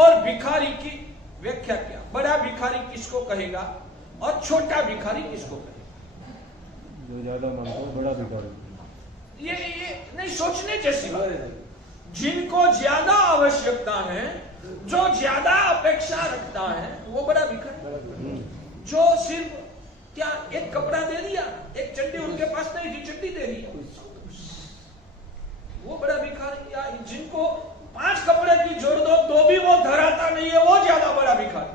और भिखारी की व्याख्या क्या? बड़ा भिखारी किसको कहेगा और छोटा भिखारी किसको कहेगा? जो ज्यादा मांगता है बड़ा भिखारी। ये नहीं सोचने जैसी बात है। जिनको ज्यादा आवश्यकता है, जो ज्यादा अपेक्षा रखता है, वो बड़ा भिखारी। जो सिर्फ क्या एक कपड़ा दे दिया, एक चड्डी उनके पास नहीं थी, चड्डी दे दी, वो बड़ा भिखारी। या जिनको 5 कपड़े की जोड़ दो तो भी वो धराता नहीं है, वो ज्यादा बड़ा भिखारी।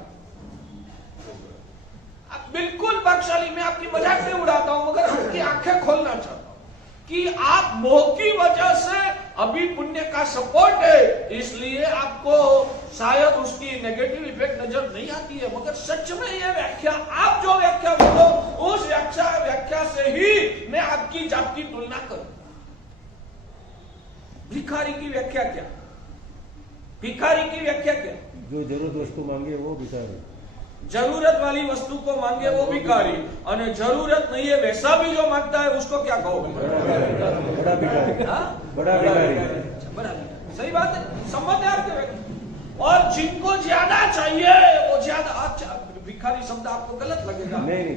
आप बिल्कुल बख्शाली, मैं आपकी मजाक नहीं उड़ाता हूं, मगर आपकी आंखें खोलना चाहता हूं कि आप मोह की वजह से अभी पुण्य का सपोर्ट है, इसलिए आपको शायद उसकी नेगेटिव इफेक्ट नजर नहीं आती है, मगर सच में यह व्याख्या, आप जो व्याख्या बोलो उस व्याख्या से ही मैं आपकी जात की तुलना करूं। भिखारी की व्याख्या क्या? भिखारी की व्याख्या क्या? जो जरूरत वस्तु मांगे वो भिखारी। जरूरत वाली वस्तु को मांगे वो भिखारी, और जरूरत नहीं है वैसा भी जो मांगता है उसको क्या कहोगे? बड़ा भिखारी। बड़ा भिखारी। सही बात है, सम्मत है आपके व्यक्ति। और जिनको ज्यादा चाहिए वो ज्यादा। अच्छा, भिखारी शब्द आपको गलत लगेगा। नहीं।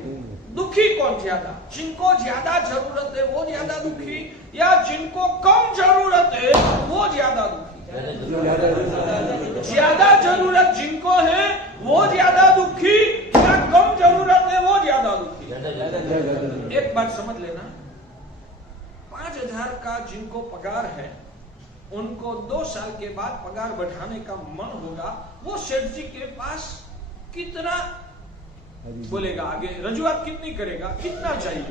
दुखी कौन ज्यादा? जिनको ज्यादा जरूरत है वो ज्यादा दुखी, या जिनको कम जरूरत है वो ज्यादा दुखी? ज्यादा जरूरत जिनको है वो ज्यादा दुखी, या कम जरूरत है वो ज्यादा दुखी? एक बात समझ लेना, 5,000 का जिनको पगार है उनको 2 साल के बाद पगार बढ़ाने का मन होगा, वो सेठ जी के पास कितना बोलेगा, आगे रजुआत कितनी करेगा, कितना चाहिए?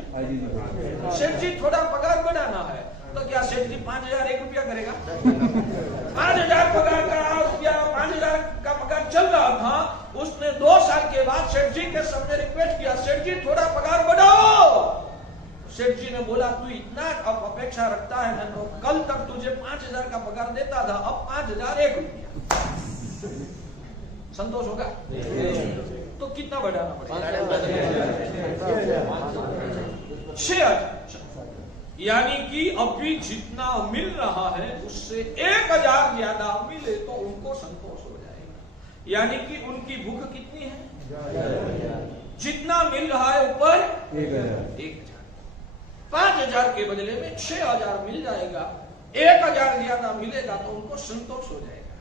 सेठ जी थोड़ा पगार बढ़ाना है तो क्या सेठ जी 5,000 1 रुपया करेगा? 5,000 पगार का रुपया, 5,000 का पगार चल रहा था, उसने 2 साल के बाद सेठ जी के सामने रिक्वेस्ट किया, सेठ जी थोड़ा पगार बढ़ाओ। सेठ जी ने बोला, तू इतना अब अपेक्षा रखता है ना, तो कल तक तुझे 5,000 का पगार देता था, अब 5,000 1 रुपया। संतोष होगा? तो कितना बढ़ाना पड़ेगा? 6,000। यानी कि अभी जितना मिल रहा है उससे 1,000 ज्यादा मिले तो उनको संतोष हो जाएगा। यानी कि उनकी भूख कितनी है? जितना मिल रहा है ऊपर 1,000। 5,000 के बदले में 6,000 मिल जाएगा, 1,000 ज्यादा मिलेगा तो उनको संतोष हो जाएगा।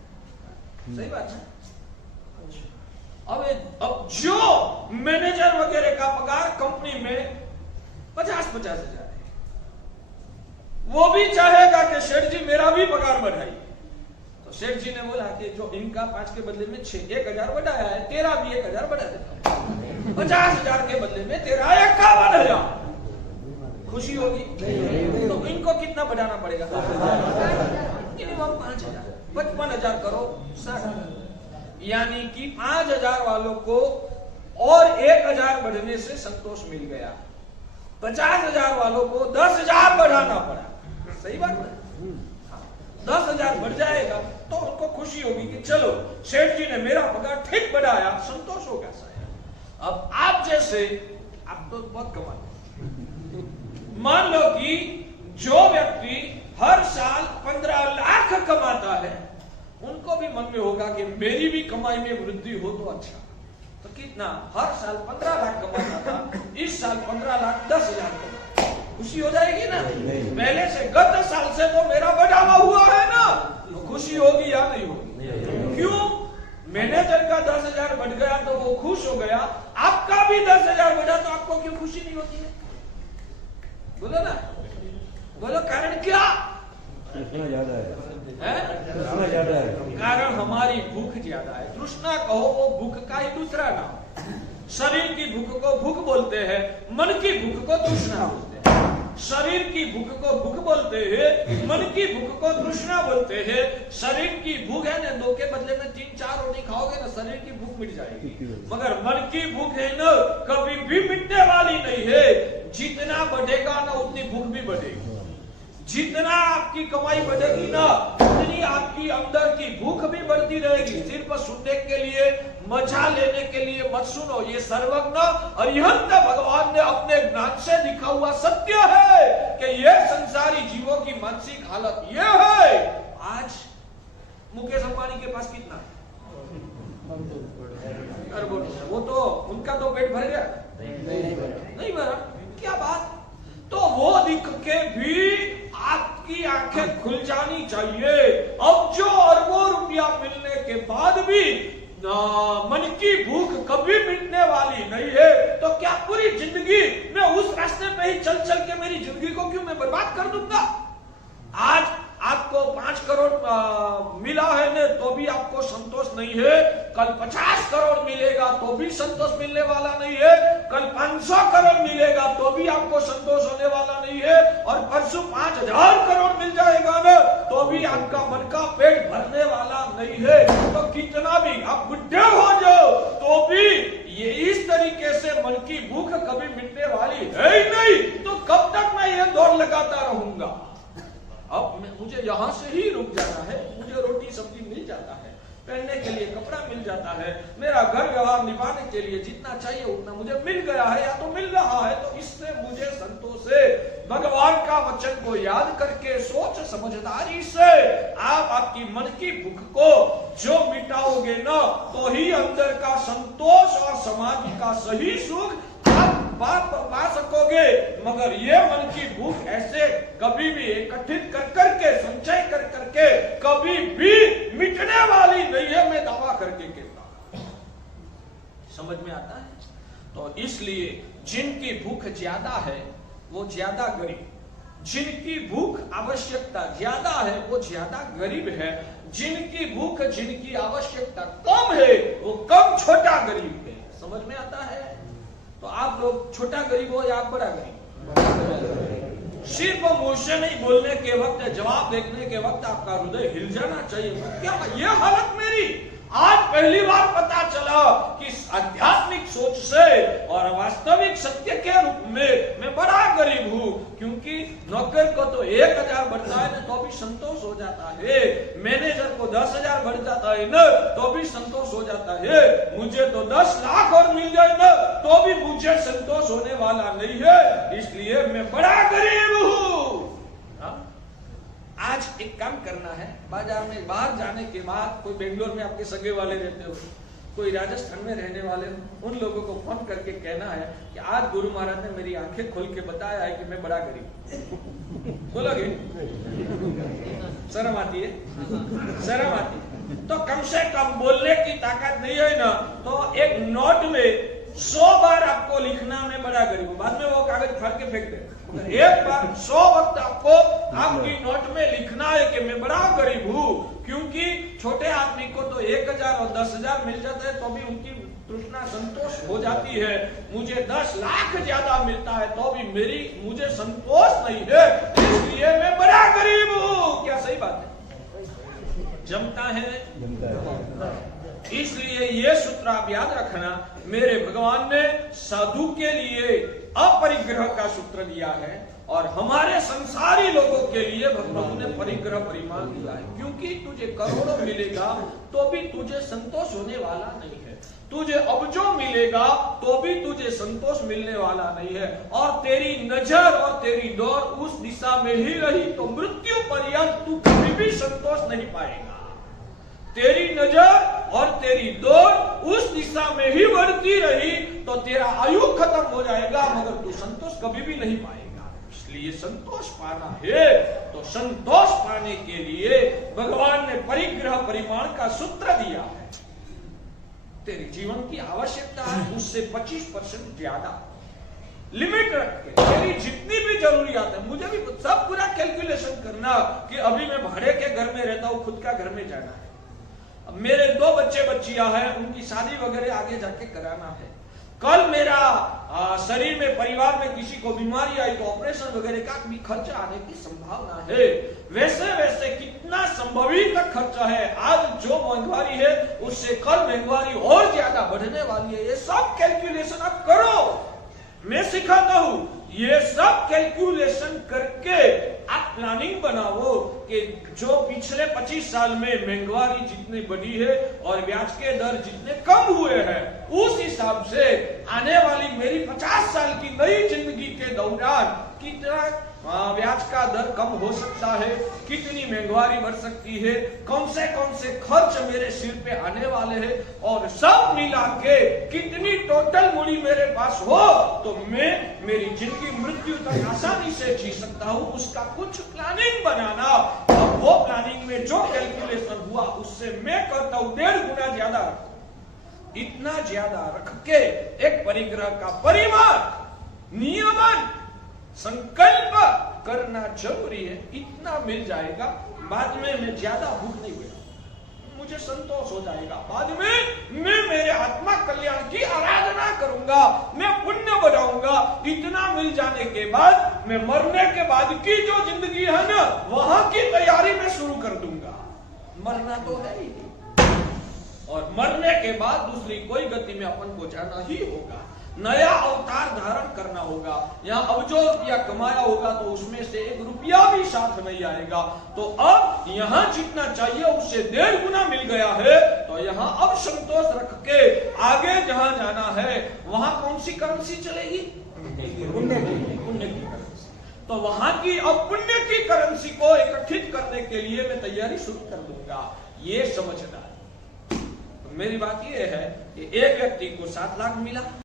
सही बात है। अब जो मैनेजर वगैरह का पगार कंपनी में 50,000 है, वो भी चाहेगा कि सेठ जी मेरा भी पगार बढ़ाइए। तो सेठ जी ने बोला कि जो इनका 5 के बदले में 1,000 बढ़ाया है, तेरा भी 1,000 बढ़ा देता हूं। 50,000 के बदले में तेरा 51,000। खुशी होगी? तो इनको कितना बढ़ाना पड़ेगा? मिनिमम 5,000। 55,000 करो 60,000। यानी कि 5,000 वालों को और 1,000 बढ़ने से संतोष मिल गया, 50,000 वालों को 10,000 बढ़ाना पड़ा। सही बात है। 10,000 बढ़ जाएगा तो उनको खुशी होगी कि चलो सेठ जी ने मेरा पगार ठीक बढ़ाया, संतोष होगा शायद। अब आप जैसे, आप तो बहुत कमाते, मान लो कि जो व्यक्ति हर साल 15 लाख कमाता है, उनको भी मन में होगा कि मेरी भी कमाई में वृद्धि हो तो अच्छा। तो कितना? हर साल 15 लाख कमाता था, इस साल 15 लाख 10,000 कमा, खुशी हो जाएगी ना? पहले से गत साल से तो मेरा बढ़ावा हुआ है ना, तो खुशी होगी या नहीं होगी? क्यों? मैनेजर का 10,000 बढ़ गया तो वो खुश हो गया, आपका भी 10,000 बढ़ा तो आपको क्यों खुशी नहीं होती है? बोलो ना, बोलो कारण क्या? तृष्णा ज्यादा है। तृष्णा ज्यादा है। कारण हमारी भूख ज्यादा है। तृष्णा कहो वो भूख का ही दूसरा नाम। शरीर की भूख को भूख बोलते हैं, मन की भूख को तृष्णा बोलते हैं। शरीर की भूख को भूख बोलते हैं, मन की भूख को तृष्णा बोलते हैं। शरीर की भूख है ना, 2 के बदले में 3-4 रोटी खाओगे ना, शरीर की भूख मिट जाएगी। मगर मन की भूख है ना, कभी भी मिटने वाली नहीं है। जितना बढ़ेगा ना उतनी भूख भी बढ़ेगी। जितना आपकी कमाई बढ़ेगी ना, उतनी आपकी अंदर की भूख भी बढ़ती रहेगी। सिर्फ सुनने के लिए, मजा लेने के लिए मत सुनो। ये सर्वज्ञ अरिहंत भगवान ने अपने ज्ञान से दिखा हुआ सत्य है कि ये संसारी जीवों की मानसिक हालत ये है। आज मुकेश अंबानी के पास कितना? अरबों रुपया। वो तो उनका तो पेट भर गया, नहीं भरा, क्या बात। तो वो दिख के भी आपकी आंखें खुल जानी चाहिए। अब जो अरबों रुपया मिलने के बाद भी मन की भूख कभी मिटने वाली नहीं है, तो क्या पूरी जिंदगी मैं उस रास्ते पे ही चल चल के मेरी जिंदगी को क्यों मैं बर्बाद कर दूंगा। आज आपको 5 करोड़ मिला है ने तो भी आपको संतोष नहीं है, कल 50 करोड़ मिलेगा तो भी संतोष मिलने वाला नहीं है, कल 500 करोड़ मिलेगा तो भी आपको संतोष होने वाला नहीं है, और परसों 5000 करोड़ मिल जाएगा ना तो भी आपका मन का पेट भरने वाला नहीं है। तो कितना भी आप बुढ़े हो जाओ तो भी ये इस तरीके से मन की भूख कभी मिटने वाली है ही नहीं। तो कब तक मैं ये दौड़ लगाता रहूंगा। अब मुझे यहाँ से ही रुक जाना है, मुझे रोटी सब्जी मिल जाता है, पहनने के लिए कपड़ा मिल जाता है, मेरा घर व्यवहार निभाने के लिए जितना चाहिए उतना मुझे मिल गया है या तो मिल रहा है, तो इससे मुझे संतोष है। भगवान का वचन को याद करके सोच समझदारी से आप आपकी मन की भूख को जो मिटाओगे ना तो ही अंदर का संतोष और समाधि का सही सुख आप पा सकोगे। मगर ये मन की भूख ऐसे कभी भी एकत्रित कर करके संचय कर करके कभी भी मिटने वाली नहीं है, मैं दावा करके कहता हूं। समझ में आता है। तो इसलिए जिनकी भूख ज्यादा है वो ज्यादा गरीब, जिनकी भूख आवश्यकता ज्यादा है वो ज्यादा गरीब है, जिनकी भूख जिनकी आवश्यकता कम है वो कम छोटा गरीब है। समझ में आता है। तो आप लोग छोटा गरीब हो या आप बड़ा गरीब। सिर्फ मुंह से नहीं बोलने के वक्त, जवाब देखने के वक्त आपका हृदय हिल जाना चाहिए। क्या ये हालत मेरी आज पहली बार पता चला कि आध्यात्मिक सोच से और वास्तविक सत्य के रूप में मैं बड़ा गरीब हूँ। क्योंकि नौकर को तो 1000 बढ़ता है ना तो भी संतोष हो जाता है, मैनेजर को 10,000 बढ़ जाता है ना तो भी संतोष हो जाता है, मुझे तो 10 लाख और मिल जाए ना तो भी मुझे संतोष होने वाला नहीं है। इसलिए मैं बड़ा गरीब हूँ। आज एक काम करना है, बाजार में बाहर जाने के बाद कोई बेंगलोर में आपके सगे वाले रहते हो, कोई राजस्थान में रहने वाले हो, उन लोगों को फोन करके कहना है कि आज गुरु महाराज ने मेरी आंखें खोल के बताया है कि मैं बड़ा गरीब। बोलोगे? शर्म आती है? शर्म आती है। तो कम से कम बोलने की ताकत नहीं है ना तो एक नोट में 100 बार आपको लिखना मैं बड़ा गरीब हूँ, बाद में वो कागज फाड़ के फेंक दे। एक बार 100 वक्त आपको आपकी नोट में लिखना है कि मैं बड़ा गरीब हूँ। क्योंकि छोटे आदमी को तो 1000 और 10,000 मिल जाता है तो भी उनकी तृष्णा संतोष हो जाती है। मुझे 10 लाख ज्यादा मिलता है तो भी मुझे संतोष नहीं है, इसलिए मैं बड़ा गरीब हूँ। क्या सही बात है? जमता है। इसलिए ये सूत्र आप याद रखना, मेरे भगवान ने साधु के लिए अपरिग्रह का सूत्र दिया है और हमारे संसारी लोगों के लिए भगवान ने परिग्रह परिमाण दिया है। क्योंकि तुझे करोड़ों मिलेगा तो भी तुझे संतोष होने वाला नहीं है, तुझे अब जो मिलेगा तो भी तुझे संतोष मिलने वाला नहीं है, और तेरी नजर और तेरी दौड़ उस दिशा में ही रही तो मृत्यु पर्यंत तू कभी भी संतोष नहीं पाएगा। तेरी नजर और तेरी दौड़ उस दिशा में ही बढ़ती रही तो तेरा आयु खत्म हो जाएगा, मगर तू संतोष कभी भी नहीं पाएगा। इसलिए संतोष पाना है तो संतोष पाने के लिए भगवान ने परिग्रह परिमाण का सूत्र दिया है। तेरे जीवन की आवश्यकता है उससे 25% ज्यादा लिमिट रख के तेरी जितनी भी जरूरियात है, मुझे भी सब पूरा कैलकुलेशन करना कि अभी मैं भाड़े के घर में रहता हूँ, खुद का घर में जाना है, मेरे 2 बच्चे बच्चियां हैं, उनकी शादी वगैरह आगे जाके कराना है, कल मेरा शरीर में परिवार में किसी को बीमारी आई तो ऑपरेशन वगैरह का भी खर्चा आने की संभावना है। वैसे वैसे कितना संभवित खर्चा है, आज जो महंगाई है उससे कल महंगाई और ज्यादा बढ़ने वाली है। ये सब कैलकुलेशन आप करो, मैं सिखाता हूं। ये सब कैलकुलेशन करके आप प्लानिंग बनाओ कि जो पिछले 25 साल में महंगाई जितनी बढ़ी है और ब्याज के दर जितने कम हुए हैं, उस हिसाब से आने वाली मेरी 50 साल की नई जिंदगी के दौरान कितना ब्याज का दर कम हो सकता है, कितनी महंगाई बढ़ सकती है, कौन से खर्च मेरे सिर पे आने वाले हैं, और सब मिला के कितनी टोटल मूड़ी मेरे पास हो तो मैं मेरी जिंदगी मृत्यु तक आसानी से जी सकता हूं, उसका कुछ प्लानिंग बनाना। अब वो प्लानिंग में जो कैलकुलेशन हुआ उससे मैं करता हूं 1.5 गुना ज्यादा रखो। इतना ज्यादा रख के एक परिग्रह का परिमाण नियमन संकल्प करना जरूरी है। इतना मिल जाएगा, बाद में मैं ज्यादा भूख नहीं बैठूंगा, मुझे संतोष हो जाएगा। बाद में मैं मेरे आत्मा कल्याण की आराधना करूंगा, मैं पुण्य बढ़ाऊंगा। इतना मिल जाने के बाद मैं मरने के बाद की जो जिंदगी है ना, वहां की तैयारी में शुरू कर दूंगा। मरना तो है ही नहीं, और मरने के बाद दूसरी कोई गति में अपन को जाना ही होगा, नया अवतार धारण करना होगा। यहाँ अब जो रुपया कमाया होगा तो उसमें से 1 रुपया भी साथ नहीं आएगा। तो अब यहाँ जितना चाहिए उससे 1.5 गुना मिल गया है, तो यहाँ अब संतोष रख के आगे जहाँ जाना है वहां कौन सी करेंसी चलेगी? पुण्य की करेंसी। तो वहां की अब पुण्य की करेंसी को इकट्ठित करने के लिए मैं तैयारी शुरू कर दूंगा। ये समझना है। तो मेरी बात ये है कि एक व्यक्ति को 7 लाख मिला,